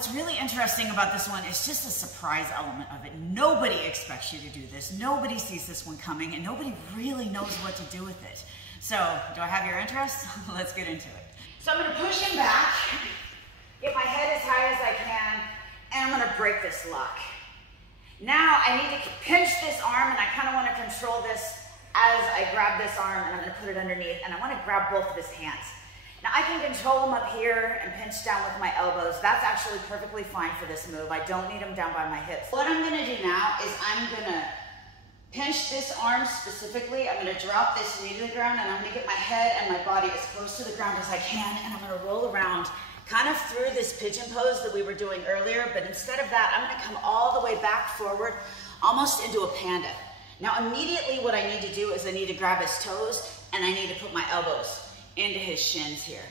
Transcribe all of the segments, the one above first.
what's really interesting about this one is just the surprise element of it. Nobody expects you to do this. Nobody sees this one coming, and nobody really knows what to do with it. So, do I have your interest? Let's get into it. So I'm gonna push him back, get my head as high as I can, and I'm gonna break this lock. Now I need to pinch this arm, and I kind of want to control this as I grab this arm, and I'm gonna put it underneath, and I want to grab both of his hands. Now I can control him up here and pinch down with my elbows. That's actually perfectly fine for this move. I don't need him down by my hips. What I'm gonna do now is I'm gonna pinch this arm specifically. I'm gonna drop this knee to the ground, and I'm gonna get my head and my body as close to the ground as I can, and I'm gonna roll around kind of through this pigeon pose that we were doing earlier, but instead of that, I'm gonna come all the way back forward, almost into a panda. Now immediately what I need to do is I need to grab his toes, and I need to put my elbows into his shins here.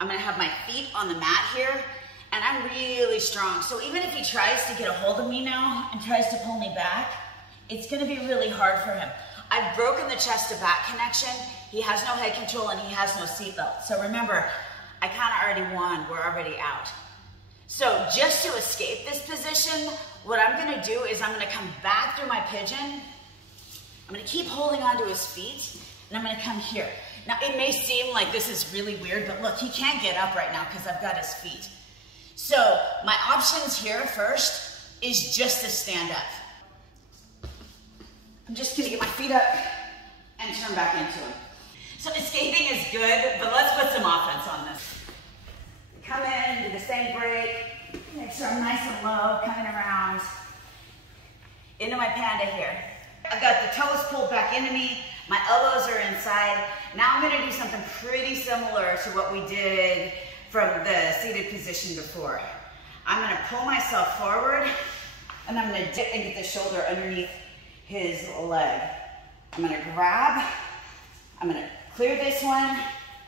I'm gonna have my feet on the mat here, and I'm really strong. So even if he tries to get a hold of me now and tries to pull me back, it's gonna be really hard for him. I've broken the chest to back connection. He has no head control and he has no seatbelt. So remember, I kind of already won, we're already out. So just to escape this position, what I'm gonna do is I'm gonna come back through my pigeon. I'm gonna keep holding onto his feet, and I'm gonna come here. Now, it may seem like this is really weird, but look, he can't get up right now because I've got his feet. So my options here first is just to stand up. I'm just gonna get my feet up and turn back into him. So escaping is good, but let's put some offense on this. Come in, do the same break, make sure I'm nice and low, coming around into my panda here. I've got the toes pulled back into me, my elbows are inside. Now I'm gonna do something pretty similar to what we did from the seated position before. I'm gonna pull myself forward, and I'm gonna dip and get the shoulder underneath his leg. I'm gonna grab, I'm gonna clear this one,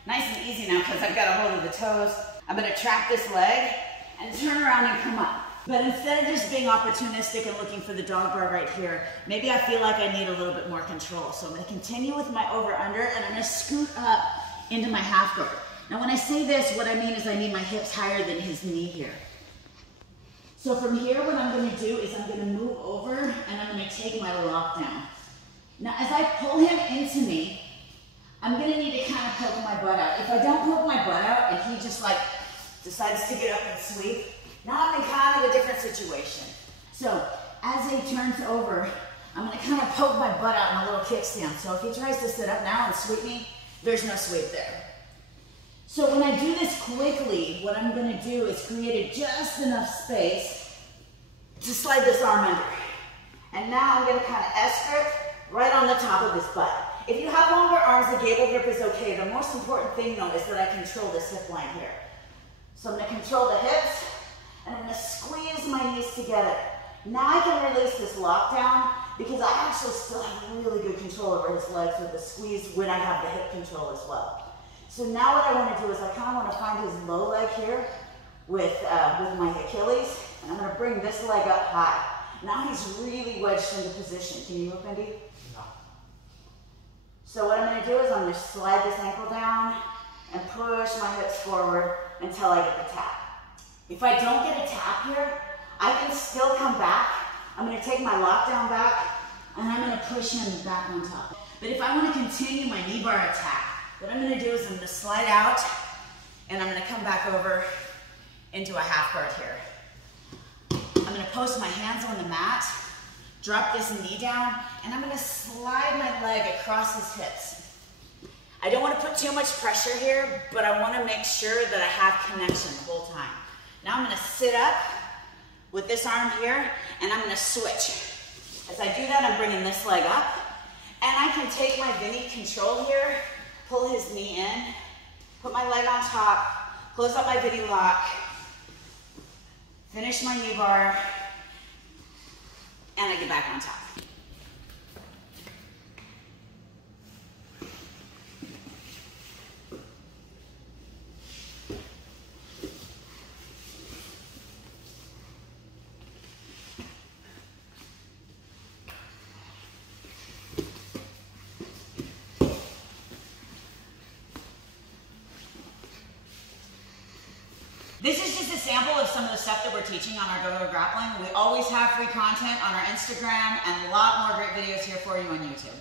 nice and easy now because I've got a hold of the toes. I'm gonna trap this leg and turn around and come up. But instead of just being opportunistic and looking for the dog bar right here, maybe I feel like I need a little bit more control. So I'm gonna continue with my over-under, and I'm gonna scoot up into my half guard. Now when I say this, what I mean is I need my hips higher than his knee here. So from here, what I'm gonna do is I'm gonna move over, and I'm gonna take my lockdown. Now as I pull him into me, I'm gonna need to kind of poke my butt out. If I don't poke my butt out and he just like decides to get up and sweep, now I'm in kind of a different situation. So as he turns over, I'm gonna kind of poke my butt out in a little kickstand. So if he tries to sit up now and sweep me, there's no sweep there. So when I do this quickly, what I'm gonna do is create just enough space to slide this arm under. And now I'm gonna kind of S-grip right on the top of his butt. If you have longer arms, the gable grip is okay. The most important thing though is that I control this hip line here. So I'm gonna control the hips, and I'm gonna squeeze my knees together. Now I can release this lockdown because I actually still have really good control over his legs with the squeeze when I have the hip control as well. So now what I wanna do is I kinda wanna find his low leg here with my Achilles, and I'm gonna bring this leg up high. Now he's really wedged into position. Can you move, Bendy? No. So what I'm gonna do is I'm gonna slide this ankle down and push my hips forward until I get the tap. If I don't get a tap here, I can still come back. I'm gonna take my lockdown back, and I'm gonna push him back on top. But if I wanna continue my knee bar attack, what I'm gonna do is I'm gonna slide out, and I'm gonna come back over into a half guard here. I'm gonna post my hands on the mat, drop this knee down, and I'm gonna slide my leg across his hips. I don't wanna put too much pressure here, but I wanna make sure that I have connection the whole time. Now I'm gonna sit up with this arm here, and I'm gonna switch. As I do that, I'm bringing this leg up, and I can take my Bendy control here, pull his knee in, put my leg on top, close up my Bendy lock, finish my knee bar, and I get back on top. This is just a sample of some of the stuff that we're teaching on our Go-Go Grappling, we always have free content on our Instagram and a lot more great videos here for you on YouTube.